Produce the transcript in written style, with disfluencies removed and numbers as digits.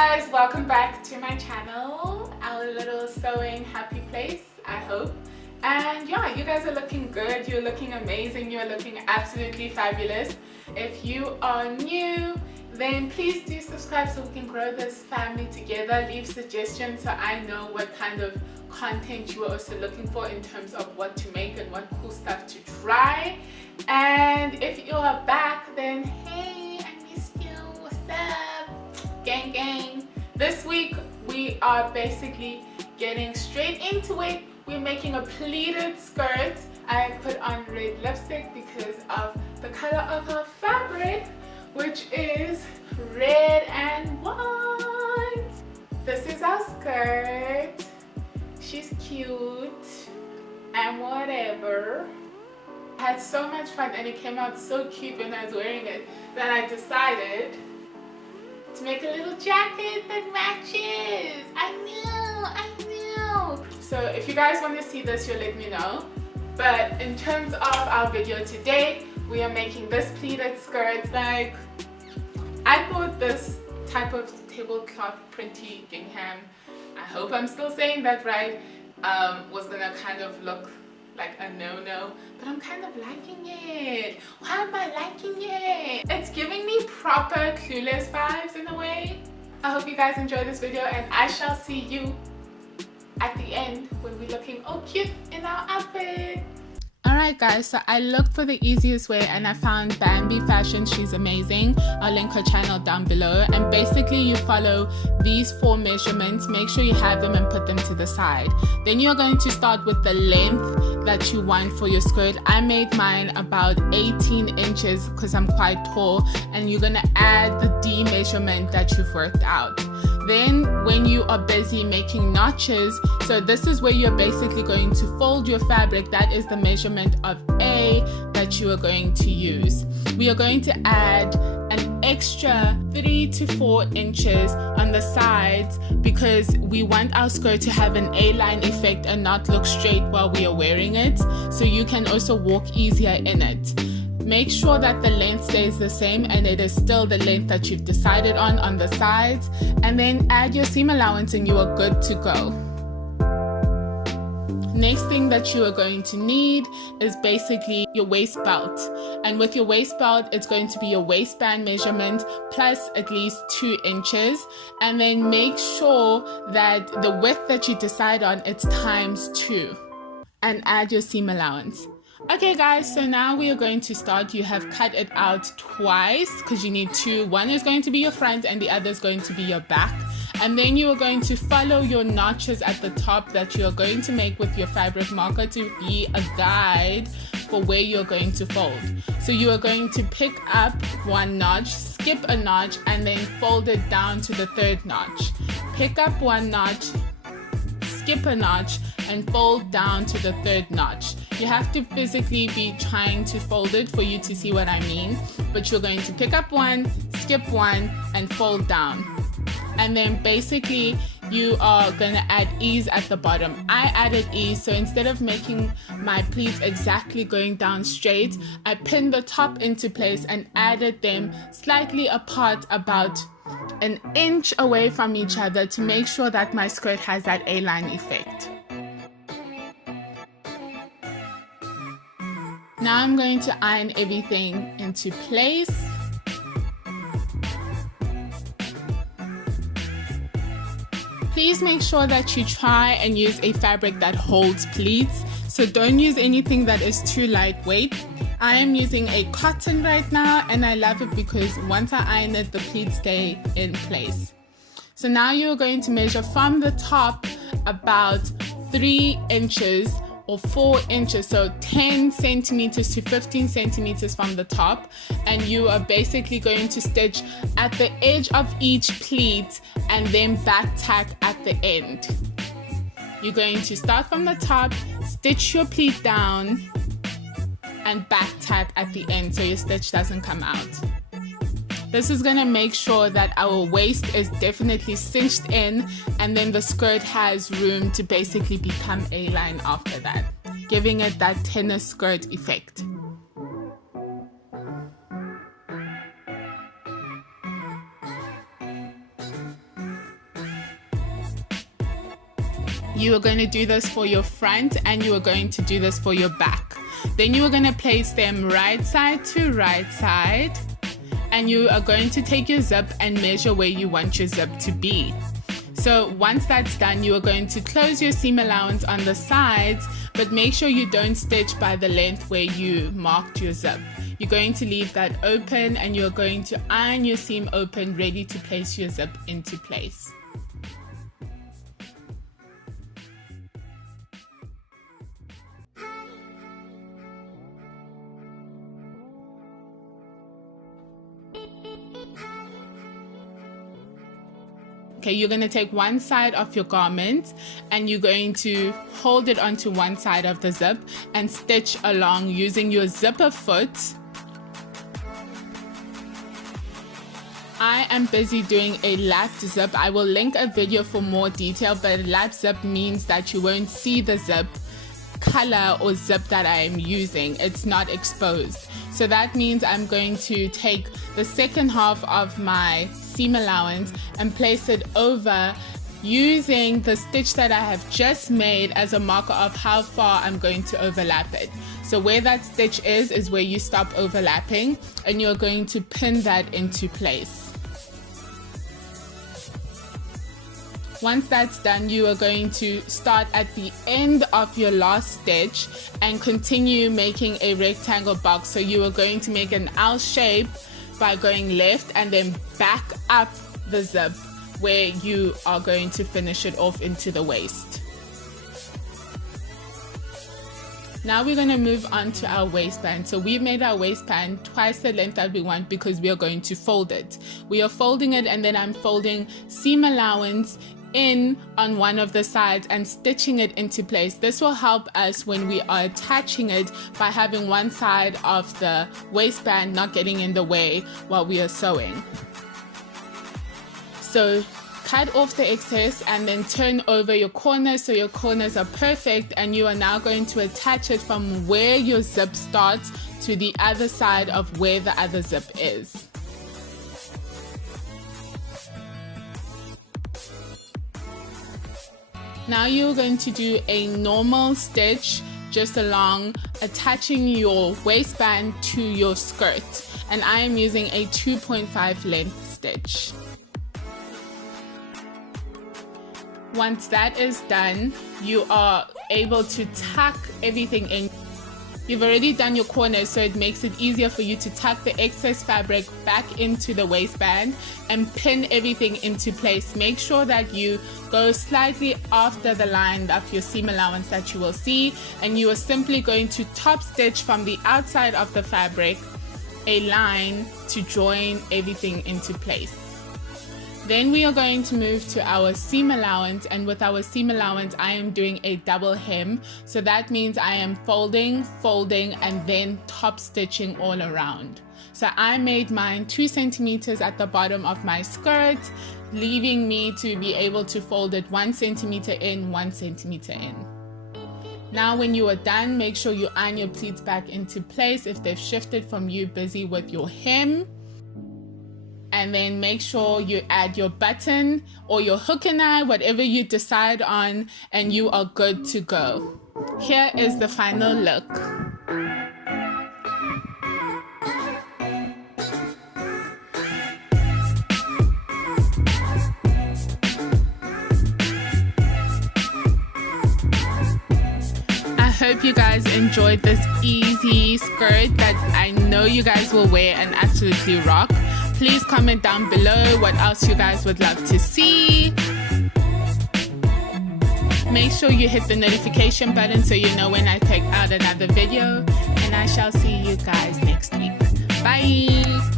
guys, welcome back to my channel, our little sewing happy place, I hope. And yeah, you guys are looking good, you're looking amazing, you're looking absolutely fabulous. If you are new, then please do subscribe so we can grow this family together. Leave suggestions so I know what kind of content you are also looking for in terms of what to make and what cool stuff to try. And if you are back, then hey, I missed you, what's up? Gang gang. This week we are basically getting straight into it. We're making a pleated skirt. I put on red lipstick because of the color of her fabric, which is red and white. This is our skirt. She's cute and whatever. I had so much fun and it came out so cute when I was wearing it that I decided to make a little jacket that matches. I knew. So if you guys want to see this, you'll let me know. But in terms of our video today, we are making this pleated skirt. Like, I thought this type of tablecloth printy gingham, I hope I'm still saying that right, was gonna kind of look like a no-no, but I'm kind of liking it. Why am I liking it? It's giving me proper Clueless vibes in a way. I hope you guys enjoy this video and I shall see you at the end when we're looking all cute in our outfit. Alright guys, so I looked for the easiest way and I found Bambiixfashion. She's amazing. I'll link her channel down below. And basically you follow these 4 measurements. Make sure you have them and put them to the side. Then you're going to start with the length that you want for your skirt. I made mine about 18 inches because I'm quite tall. And you're going to add the D measurement that you've worked out. Then when you are busy making notches, so this is where you're basically going to fold your fabric. That is the measurement of A that you are going to use. We are going to add an extra 3 to 4 inches on the sides because we want our skirt to have an A-line effect and not look straight while we are wearing it, so you can also walk easier in it. Make sure that the length stays the same and it is still the length that you've decided on the sides, and then add your seam allowance and you are good to go. Next thing that you are going to need is basically your waist belt, and with your waist belt it's going to be your waistband measurement plus at least 2 inches, and then make sure that the width that you decide on, it's times 2, and add your seam allowance. Okay guys, so now we are going to start. You have cut it out twice because you need 2. One is going to be your front and the other is going to be your back. And then you are going to follow your notches at the top that you are going to make with your fabric marker to be a guide for where you're going to fold. So you are going to pick up 1 notch, skip a notch, and then fold it down to the 3rd notch. Pick up 1 notch, skip a notch, and fold down to the 3rd notch. You have to physically be trying to fold it for you to see what I mean, but you're going to pick up 1, skip 1, and fold down. And then basically you are going to add ease at the bottom. I added ease, so instead of making my pleats exactly going down straight, I pinned the top into place and added them slightly apart, about 1 inch away from each other, to make sure that my skirt has that A-line effect. Now I'm going to iron everything into place. Please make sure that you try and use a fabric that holds pleats. So don't use anything that is too lightweight. I am using a cotton right now and I love it because once I iron it, the pleats stay in place. So now you're going to measure from the top about 3 inches or 4 inches, so 10 centimeters to 15 centimeters from the top, and you are basically going to stitch at the edge of each pleat and then back tack at the end. You're going to start from the top, stitch your pleat down, and back tack at the end so your stitch doesn't come out. This is going to make sure that our waist is definitely cinched in, and then the skirt has room to basically become A-line after that, giving it that tennis skirt effect. You are going to do this for your front and you are going to do this for your back. Then you are going to place them right side to right side, and you are going to take your zip and measure where you want your zip to be. So once that's done, you are going to close your seam allowance on the sides, but make sure you don't stitch by the length where you marked your zip. You're going to leave that open and you're going to iron your seam open, ready to place your zip into place. Okay, you're going to take one side of your garment and you're going to hold it onto one side of the zip and stitch along using your zipper foot. I am busy doing a lapped zip. I will link a video for more detail, but a lapped zip means that you won't see the zip color or zip that I am using. It's not exposed. So that means I'm going to take the second half of my seam allowance and place it over using the stitch that I have just made as a marker of how far I'm going to overlap it. So where that stitch is where you stop overlapping, and you're going to pin that into place. Once that's done, you are going to start at the end of your last stitch and continue making a rectangle box. So you are going to make an L shape by going left and then back up the zip where you are going to finish it off into the waist. Now we're going to move on to our waistband. So we've made our waistband twice the length that we want because we are going to fold it. We are folding it, and then I'm folding seam allowance in on one of the sides and stitching it into place. This will help us when we are attaching it by having one side of the waistband not getting in the way while we are sewing. So cut off the excess and then turn over your corners so your corners are perfect, and you are now going to attach it from where your zip starts to the other side of where the other zip is. Now you're going to do a normal stitch just along, attaching your waistband to your skirt, and I am using a 2.5 length stitch. Once that is done, you are able to tuck everything in. You've already done your corners, so it makes it easier for you to tuck the excess fabric back into the waistband and pin everything into place. Make sure that you go slightly after the line of your seam allowance that you will see, and you are simply going to top stitch from the outside of the fabric a line to join everything into place. Then we are going to move to our seam allowance, and with our seam allowance I am doing a double hem. So that means I am folding, and then top stitching all around. So I made mine 2 centimeters at the bottom of my skirt, leaving me to be able to fold it 1 centimeter in, 1 centimeter in. Now when you are done, make sure you iron your pleats back into place if they've shifted from you busy with your hem. And then make sure you add your button or your hook and eye, whatever you decide on, and you are good to go. Here is the final look. I hope you guys enjoyed this easy skirt that I know you guys will wear and absolutely rock. Please comment down below what else you guys would love to see. Make sure you hit the notification button so you know when I take out another video, and I shall see you guys next week. Bye!